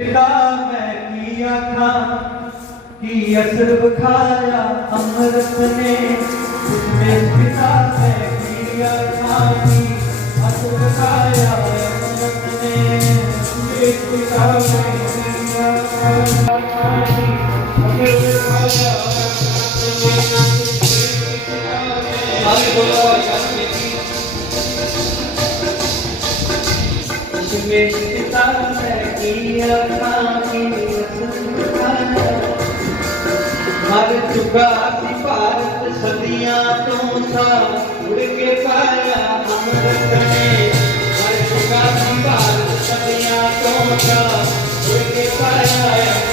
मैं किया था कि असरब खाया अमृत ने उसमें पिता मैं किया था कि असरब खाया अमृत ने उसमें पिता मैं किया था कि असरब खाया अमृत ने उसमें पिता मैं किया था ਮਰ ਚੁੱਕਾ ਸੀ ਭਾਰਤ ਸਦੀਆਂ ਤੋਂ ਸਾ ਉੜ ਕੇ ਪਾਇਆ ਅੰਮ੍ਰਿਤ ਨੇ ਮਰ ਚੁੱਕਾ ਸੀ ਭਾਰਤ ਸਦੀਆਂ ਤੋਂ ਸਾ ਉੜ ਕੇ ਪਾਇਆ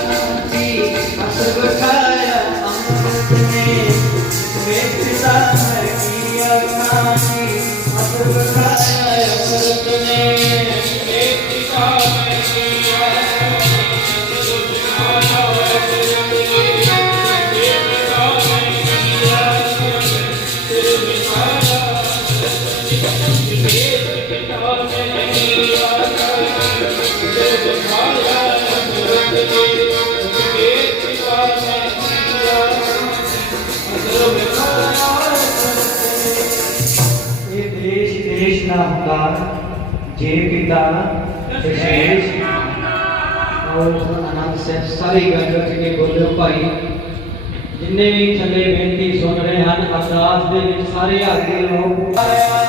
ਨਾ ਹੁੰਦਾ ਜੇ ਪਿਤਾ, ਵਿਸ਼ੇਸ਼ ਔਰ ਆਨੰਦ ਸਾਹਿਬ, ਸਾਰੀ ਗੱਲ ਰੱਖ ਬੋਲਿਓ ਭਾਈ, ਜਿੰਨੇ ਵੀ ਥੱਲੇ ਬੇਨਤੀ ਸੁਣ ਰਹੇ ਹਨ, ਅਰਦਾਸ ਦੇ ਵਿੱਚ ਸਾਰੇ ਹਾਜ਼ਰ ਲੋਕ ਪਰਿਵਾਰ